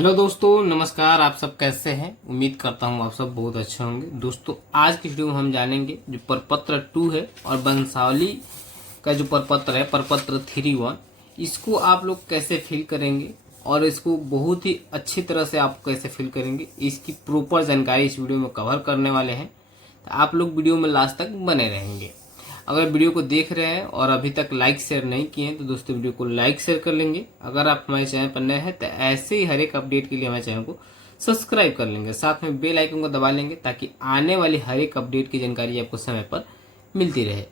Hello दोस्तों, नमस्कार। आप सब कैसे हैं? उम्मीद करता हूं आप सब बहुत अच्छे होंगे। दोस्तों, आज की वीडियो में हम जानेंगे जो प्रपत्र 2 है और वंशावली का जो प्रपत्र है प्रपत्र 3-1, इसको आप लोग कैसे फिल करेंगे और इसको बहुत ही अच्छी तरह से आप कैसे फिल करेंगे, इसकी प्रॉपर जानकारी इस वीडियो में कवर करने वाले हैं। तो आप लोग वीडियो में लास्ट तक बने रहेंगे। अगर वीडियो को देख रहे हैं और अभी तक लाइक शेयर नहीं किए हैं तो दोस्तों वीडियो को लाइक शेयर कर लेंगे। अगर आप हमारे चैनल पर नए हैं तो ऐसे ही हर एक अपडेट के लिए हमारे चैनल को सब्सक्राइब कर लेंगे, साथ में बेल आइकन को दबा लेंगे ताकि आने वाली हर एक अपडेट की जानकारी आपको समय पर मिलती रहे।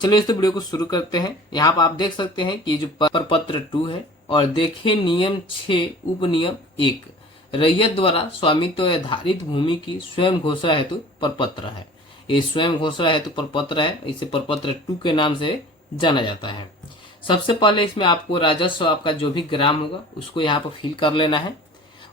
चलिए इस वीडियो को शुरू करते हैं। यहाँ पर आप देख सकते हैं कि जो प्रपत्र 2 है और देखिए नियम 6 उपनियम 1, रैयत द्वारा स्वामित्व आधारित भूमि की स्वयं घोषणा हेतु प्रपत्र है। ये स्वयं घोषणा हेतु प्रपत्र है, इसे प्रपत्र 2 के नाम से जाना जाता है। सबसे पहले इसमें आपको राजस्व आपका जो भी ग्राम होगा उसको यहाँ पर फिल कर लेना है।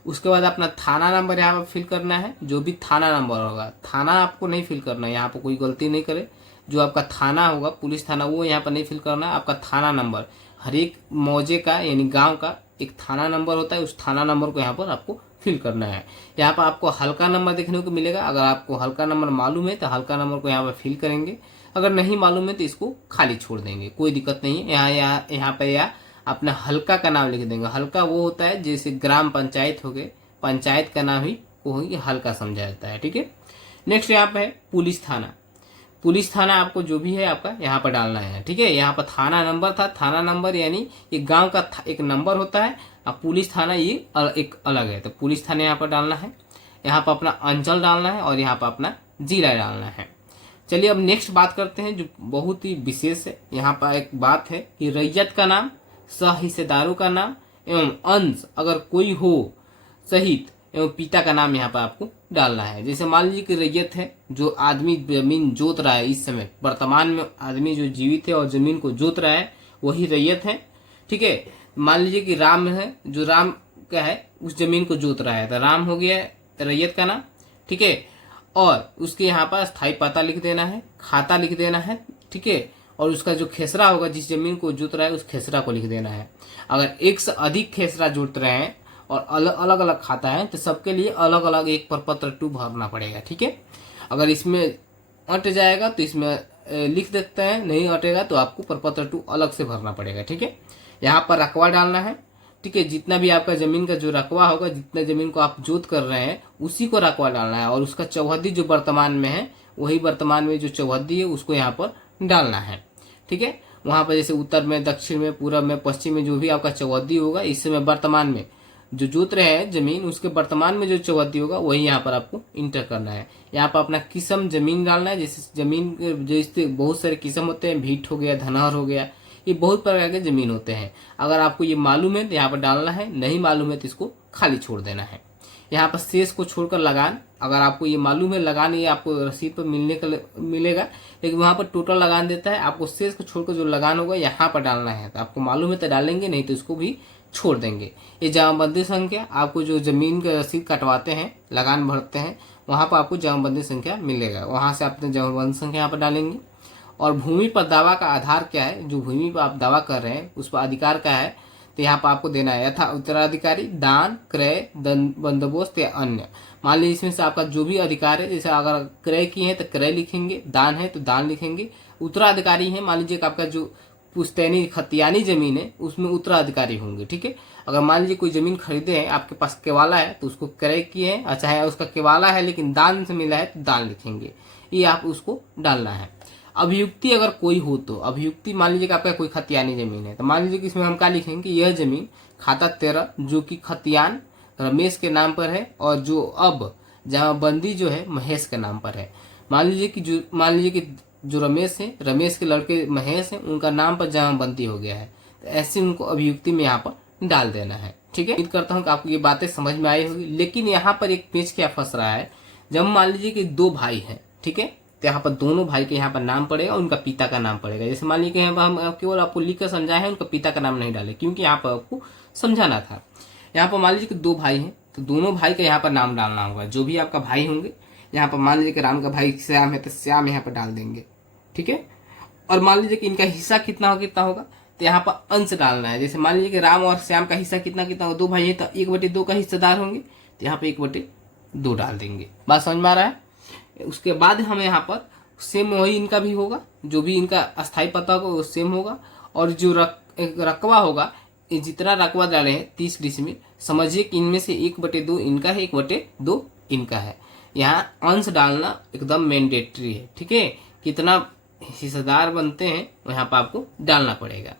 उसके बाद अपना थाना नंबर यहाँ पर फिल करना है। जो भी थाना नंबर होगा, थाना आपको नहीं फिल करना है, यहाँ पर कोई गलती नहीं करे। जो आपका थाना होगा पुलिस थाना, वो यहाँ पर नहीं फिल करना है। आपका थाना नंबर, हर एक मौजे का यानी गांव का एक थाना नंबर होता है, उस थाना नंबर को यहाँ पर आपको फिल करना है। यहाँ पर आपको हल्का नंबर देखने को मिलेगा। अगर आपको हल्का नंबर मालूम है तो हल्का नंबर को यहाँ पर फिल करेंगे। अगर नहीं मालूम है तो इसको खाली छोड़ देंगे, कोई दिक्कत नहीं है। यहाँ पे या अपना हल्का का नाम लिख देंगे। हल्का वो होता है जैसे ग्राम पंचायत हो गए, पंचायत का नाम ही वो हल्का समझा जाता है। ठीक है। नेक्स्ट यहाँ पे है पुलिस थाना। पुलिस थाना आपको जो भी है आपका यहाँ पर डालना है। ठीक है। यहाँ पर थाना नंबर था, थाना नंबर यानी ये गांव का एक नंबर होता है। अब पुलिस थाना ये एक अलग है, तो पुलिस थाना यहाँ पर डालना है। यहाँ पर अपना अंचल डालना है और यहाँ पर अपना जिला डालना है। चलिए अब नेक्स्ट बात करते हैं जो बहुत ही विशेष है। यहाँ पर एक बात है कि रैयत का नाम, सह हिस्सेदारों का नाम एवं अंश अगर कोई हो सहित एवं पिता का नाम यहाँ पर आपको डालना है। जैसे मान लीजिए कि रैयत है, जो आदमी जमीन जोत रहा है, इस समय वर्तमान में आदमी जो जीवित है और जमीन को जोत रहा है वही रैयत है। ठीक है। मान लीजिए कि राम है, जो राम क्या है उस जमीन को जोत रहा है, तो राम हो गया रैयत का नाम। ठीक है। और उसके यहाँ पर स्थायी पता लिख देना है, खाता लिख देना है। ठीक है। और उसका जो खेसरा होगा, जिस जमीन को जोत रहा है उस खेसरा को लिख देना है। अगर एक से अधिक खेसरा जोत रहे हैं और अलग अलग खाता है तो सबके लिए अलग अलग एक प्रपत्र 2 भरना पड़ेगा। ठीक है। अगर इसमें अट जाएगा तो इसमें लिख देते हैं, नहीं अटेगा तो आपको प्रपत्र 2 अलग से भरना पड़ेगा। ठीक है। यहाँ पर रकबा डालना है। ठीक है। जितना भी आपका जमीन का जो रकबा होगा, जितना जमीन को आप जोत कर रहे हैं उसी को रकबा डालना है। और उसका चौहद्दी जो वर्तमान में है, वही वर्तमान में जो चौहद्दी है उसको यहाँ पर डालना है। ठीक है। वहां पर जैसे उत्तर में, दक्षिण में, पूरब में, पश्चिम में जो भी आपका चौहद्दी होगा, इस समय वर्तमान में जो जोत रहे हैं जमीन, उसके वर्तमान में जो चौहद्दी होगा वही यहाँ पर आपको इंटर करना है। यहाँ पर अपना किस्म जमीन डालना है। जैसे जमीन जैसे बहुत सारे किस्म होते हैं, भीट हो गया, धनहर हो गया, ये बहुत प्रकार के जमीन होते हैं। अगर आपको ये मालूम है तो यहाँ पर डालना है, नहीं मालूम है तो इसको खाली छोड़ देना है। यहाँ पर शेष को छोड़कर लगान, अगर आपको ये मालूम है लगान ये आपको रसीद पर मिलेगा, लेकिन वहाँ पर टोटल लगान देता है। आपको शेष को छोड़कर जो लगान होगा यहाँ पर डालना है। तो आपको मालूम है तो डालेंगे, नहीं तो इसको भी छोड़ देंगे। ये जमाबंदी संख्या, आपको जो जमीन का रसीद कटवाते हैं, लगान भरते हैं, वहाँ पर आपको जमाबंदी संख्या मिलेगा, वहाँ से आपने जमाबंदी संख्या यहाँ पर डालेंगे। और भूमि पर दावा का आधार क्या है, जो भूमि पर आप दावा कर रहे हैं उस पर अधिकार क्या है, तो यहाँ पर आपको देना है यथा उत्तराधिकारी, दान, क्रय, बंदोबस्त या अन्य। मान लीजिए इसमें से आपका जो भी अधिकार है, जैसे अगर क्रय किए हैं तो क्रय लिखेंगे, दान है तो दान लिखेंगे, उत्तराधिकारी है, मान लीजिए कि आपका जो पुश्तैनी खतियानी जमीन है उसमें उत्तराधिकारी होंगे। ठीक है। अगर मान लीजिए कोई जमीन खरीदे हैं, आपके पास केवाला है तो उसको क्रय किए हैं, अच्छा है उसका केवाला है लेकिन दान से मिला है तो दान लिखेंगे, ये आप उसको डालना है। अभियुक्ति अगर कोई हो तो अभियुक्ति, मान लीजिए कि आपका कोई खतियानी जमीन है तो मान लीजिए कि इसमें हम क्या लिखेंगे कि यह जमीन खाता 13 जो कि खतियान रमेश के नाम पर है और जो अब जमाबंदी जो है महेश के नाम पर है। मान लीजिए कि जो रमेश है, रमेश के लड़के महेश हैं, उनका नाम पर जमाबंदी हो गया है, तो ऐसे उनको अभियुक्ति में यहाँ पर डाल देना है। ठीक है। उम्मीद करता हूँ कि आपको ये बातें समझ में आई होगी। लेकिन यहाँ पर एक पेच क्या फंस रहा है, जब मान लीजिए कि 2 भाई हैं, ठीक है, तो यहाँ पर दोनों भाई के यहाँ पर नाम पड़ेगा, उनका पिता का नाम पड़ेगा। जैसे मान लीजिए यहाँ पर हम केवल आपको लिख कर समझाए हैं, उनका पिता का नाम नहीं डाले, क्योंकि यहाँ पर आपको समझाना था। यहाँ पर मान लीजिए कि 2 भाई हैं तो दोनों भाई का यहाँ पर नाम डालना होगा। जो भी आपका भाई होंगे, यहाँ पर मान लीजिए कि राम का भाई श्याम है तो श्याम यहाँ पर डाल देंगे। ठीक है। और मान लीजिए कि इनका हिस्सा कितना होगा, तो यहाँ पर अंश डालना है। जैसे मान लीजिए कि राम और श्याम का हिस्सा कितना कितना, 2 भाई है तो 1/2 का हिस्सेदार होंगे, तो यहाँ पे 1/2 डाल देंगे। बात समझ में आ रहा है। उसके बाद हमें यहाँ पर सेम वही इनका भी होगा, जो भी इनका अस्थायी पता होगा वो सेम होगा। और जो रकबा होगा, जितना रकबा डाले हैं 30 डिसमिल, समझिए कि इनमें से 1/2 इनका है, 1/2 इनका है। यहाँ अंश डालना एकदम मैंडेटरी है, ठीक है। कितना हिस्सेदार बनते हैं यहाँ पर आपको डालना पड़ेगा।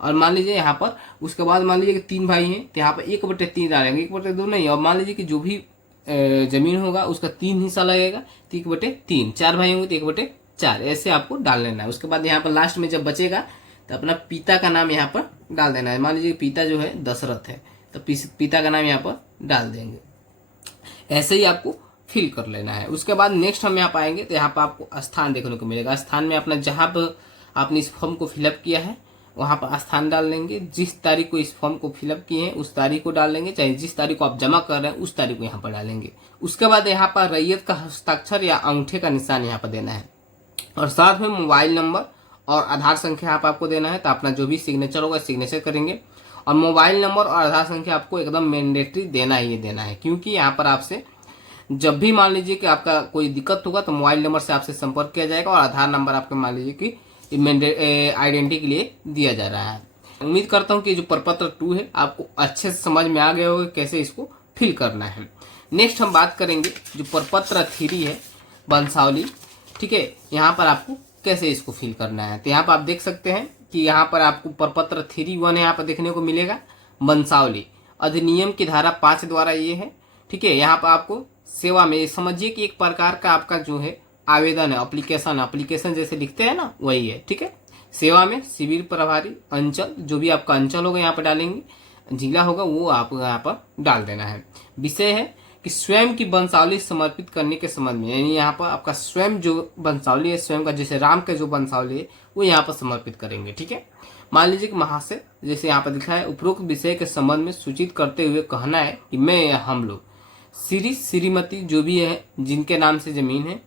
और मान लीजिए यहाँ पर उसके बाद मान लीजिए कि 3 भाई हैं, तो यहाँ पर 1/3 डालेंगे, 1/2 नहीं। और मान लीजिए कि जो भी जमीन होगा उसका 3 हिस्सा लगेगा, तो 1/3। 4 भाई होंगे तो 1/4, ऐसे आपको डाल लेना है। उसके बाद यहाँ पर लास्ट में जब बचेगा तो अपना पिता का नाम यहाँ पर डाल देना है। मान लीजिए पिता जो है दशरथ है, तो पिता का नाम यहाँ पर डाल देंगे। ऐसे ही आपको फिल कर लेना है। उसके बाद नेक्स्ट हम यहाँ पर आएंगे तो यहाँ पर आपको स्थान देखने को मिलेगा। स्थान में अपना जहाँ पर आपने इस फॉर्म को फिलअप किया है वहाँ पर स्थान डाल लेंगे। जिस तारीख को इस फॉर्म को फिलअप किए हैं उस तारीख को डाल लेंगे, चाहे जिस तारीख को आप जमा कर रहे हैं उस तारीख को यहाँ पर डालेंगे। उसके बाद यहाँ पर रैयत का हस्ताक्षर या अंगूठे का निशान यहाँ पर देना है। और साथ में मोबाइल नंबर और आधार संख्या यहाँ पर आपको देना है। तो अपना जो भी सिग्नेचर होगा सिग्नेचर करेंगे। और मोबाइल नंबर और आधार संख्या आपको एकदम मैंडेटरी देना ही देना है, क्योंकि यहाँ पर आपसे जब भी मान लीजिए कि आपका कोई दिक्कत होगा तो मोबाइल नंबर से आपसे संपर्क किया जाएगा। और आधार नंबर आपको मान लीजिए कि आइडेंटिटी के लिए दिया जा रहा है। उम्मीद करता हूँ कि जो प्रपत्र 2 है आपको अच्छे से समझ में आ गया होगा कैसे इसको फिल करना है। नेक्स्ट हम बात करेंगे जो प्रपत्र 3 है वंशावली, ठीक है। यहाँ पर आपको कैसे इसको फिल करना है, तो यहाँ पर आप देख सकते हैं कि यहाँ पर आपको प्रपत्र 3(1) यहाँ पर देखने को मिलेगा। वंशावली अधिनियम की धारा 5 द्वारा ये है, ठीक है। यहाँ पर आपको सेवा में समझिए कि एक प्रकार का आपका जो है आवेदन है, एप्लीकेशन जैसे लिखते हैं ना, वही है, ठीक है। सेवा में शिविर प्रभारी अंचल, जो भी आपका अंचल होगा यहाँ पर डालेंगे, जिला होगा वो आपको यहाँ पर डाल देना है। विषय है कि स्वयं की वंशावली समर्पित करने के संबंध में, यानी यहाँ पर आपका स्वयं जो वंशावली है, स्वयं का जैसे राम का जो वंशावली है वो यहाँ पर समर्पित करेंगे, ठीक है। मान लीजिए कि महाशय जैसे यहाँ पर लिखा है, उपरोक्त विषय के संबंध में सूचित करते हुए कहना है कि मैं या हम लोग श्री श्रीमती जो भी है जिनके नाम से जमीन है,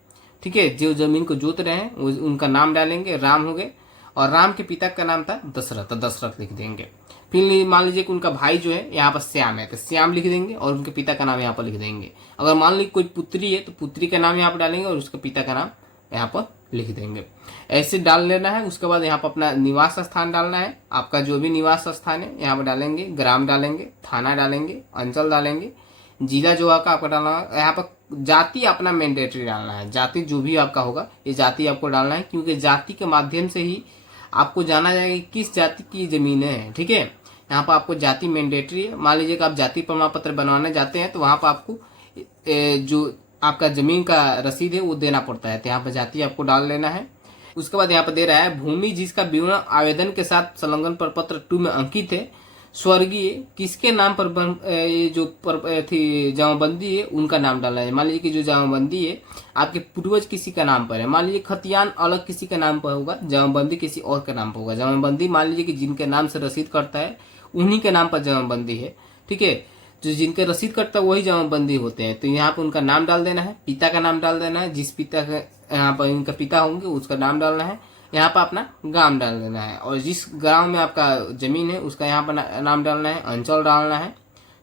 ठीक है, जो जमीन को जोत रहे हैं उनका नाम डालेंगे। राम हो गए और राम के पिता का नाम था दशरथ, तो दशरथ लिख देंगे। फिर मान लीजिए कि उनका भाई जो है यहाँ पर श्याम है, तो श्याम लिख देंगे और उनके पिता का नाम यहाँ पर लिख देंगे। अगर मान लीजिए कोई पुत्री है तो पुत्री का नाम यहाँ पर डालेंगे और उसके पिता का नाम यहाँ पर लिख देंगे। ऐसे डाल लेना है। उसके बाद यहाँ पर अपना निवास स्थान डालना है। आपका जो भी निवास स्थान है यहाँ पर डालेंगे, ग्राम डालेंगे, थाना डालेंगे, अंचल डालेंगे, जिला जो आपका डालना है। यहाँ पर जाति अपना मैंडेटरी डालना है। जाति जो भी आपका होगा ये जाति आपको डालना है, क्योंकि जाति के माध्यम से ही आपको जाना जाएगा कि किस जाति की जमीनें हैं, ठीक है। यहाँ पर आपको जाति मैंडेटरी है। मान लीजिए कि आप जाति प्रमाण पत्र बनवाने जाते हैं तो वहाँ पर आपको जो आपका जमीन का रसीद है वो देना पड़ता है, तो यहाँ पर जाति आपको डाल लेना है। उसके बाद यहाँ पर दे रहा है भूमि जिसका विवरण आवेदन के साथ संलग्न प्रपत्र 2 में अंकित है, स्वर्गीय किसके नाम पर जो जमाबंदी है उनका नाम डालना है। मान लीजिए कि जो जमाबंदी है आपके पूर्वज किसी का नाम पर है, मान लीजिए खतियान अलग किसी के नाम पर होगा, जमाबंदी किसी और के नाम पर होगा। जमाबंदी मान लीजिए कि जिनके नाम से रसीद करता है उन्हीं के नाम पर जमाबंदी है, ठीक है। जो जिनके रसीद करता है वही जमाबंदी होते हैं, तो यहाँ पर उनका नाम डाल देना है, पिता का नाम डाल देना है, जिस पिता का यहाँ पर इनका पिता होंगे उसका नाम डालना है। यहाँ पर अपना गांव डाल देना है और जिस गांव में आपका जमीन है उसका यहाँ पर नाम डालना है, अंचल डालना है,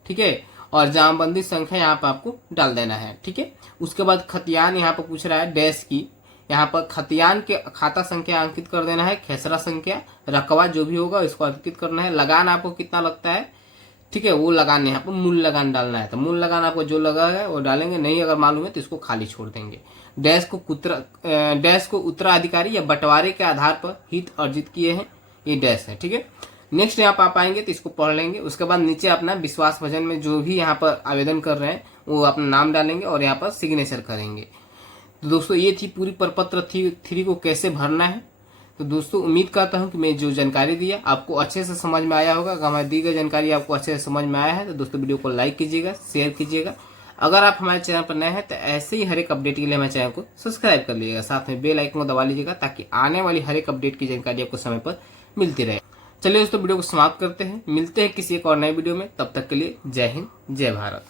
ठीक है। और जमाबंदी संख्या यहाँ पर आपको डाल देना है, ठीक है। उसके बाद खतियान यहाँ पर पूछ रहा है डैश की, यहाँ पर खतियान के खाता संख्या अंकित कर देना है, खेसरा संख्या, रकबा जो भी होगा इसको अंकित करना है। लगान आपको कितना लगता है, ठीक है, वो लगान यहाँ पर मूल लगान डालना है, तो मूल लगान आपको जो लगा है वो डालेंगे, नहीं अगर मालूम है तो इसको खाली छोड़ देंगे। डैश को उत्तराधिकारी या बंटवारे के आधार पर हित अर्जित किए हैं, ये डैश है, ठीक है। नेक्स्ट यहाँ पर आप आएंगे तो इसको पढ़ लेंगे। उसके बाद नीचे अपना विश्वास भजन में जो भी यहाँ पर आवेदन कर रहे हैं वो अपना नाम डालेंगे और यहाँ पर सिग्नेचर करेंगे। तो दोस्तों ये थी पूरी प्रपत्र 3 को कैसे भरना है। तो दोस्तों उम्मीद करता हूँ कि मैं जो जानकारी दिया आपको अच्छे से समझ में आया होगा। अगर हमारी दी गई जानकारी आपको अच्छे से समझ में आया है तो दोस्तों वीडियो को लाइक कीजिएगा, शेयर कीजिएगा। अगर आप हमारे चैनल पर नए हैं तो ऐसे ही हर एक अपडेट के लिए हमारे चैनल को सब्सक्राइब कर लीजिएगा, साथ में बेल आइकन को दबा लीजिएगा ताकि आने वाली हर एक अपडेट की जानकारी आपको समय पर मिलती रहे। चलिए दोस्तों वीडियो को समाप्त करते हैं, मिलते हैं किसी एक और नए वीडियो में, तब तक के लिए जय हिंद जय भारत।